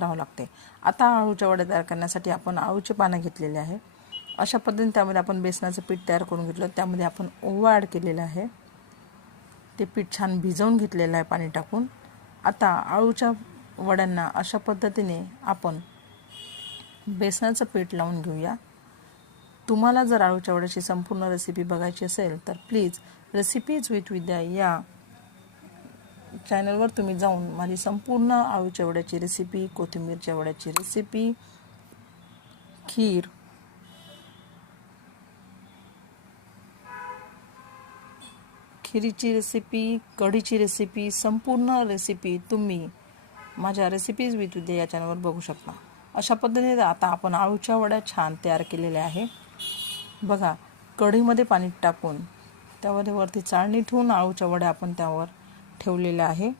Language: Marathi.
करावं लागते। आता आळूच्या वड्या तयार करण्यासाठी आपण आळूचे पानं घेतलेले आहे। अशा पद्धतीने त्यामध्ये आपण बेसनाचं पीठ तयार करून घेतलं। त्यामध्ये आपण ओवा ॲड केलेला आहे। ते पीठ छान भिजवून घेतलेलं आहे पाणी टाकून। आता आळूच्या वड्यांना अशा पद्धतीने आपण बेसनाचं पीठ लावून घेऊया। तुम्हाला जर आळूच्या वड्याची संपूर्ण रेसिपी बघायची असेल तर प्लीज रेसिपीज विथ विद्या या चॅनलवर तुम्ही जाऊन माझी संपूर्ण आळूच्या वड्याची रेसिपी, कोथिंबीरच्या वड्याची रेसिपी, खीर, खिरीची रेसिपी, कढीची रेसिपी, संपूर्ण रेसिपी तुम्ही माझ्या रेसिपीज विथ विद्या या चॅनलवर बघू शकता। अशा पद्धतीने आता आपण आळूच्या वड्या छान तयार केलेल्या आहे। बघा, कढईमध्ये पाणी टाकून त्यामध्ये वरती चाळणी ठेवून आळूच्या वड्या आपण त्यावर ठेवलेल्या आहे।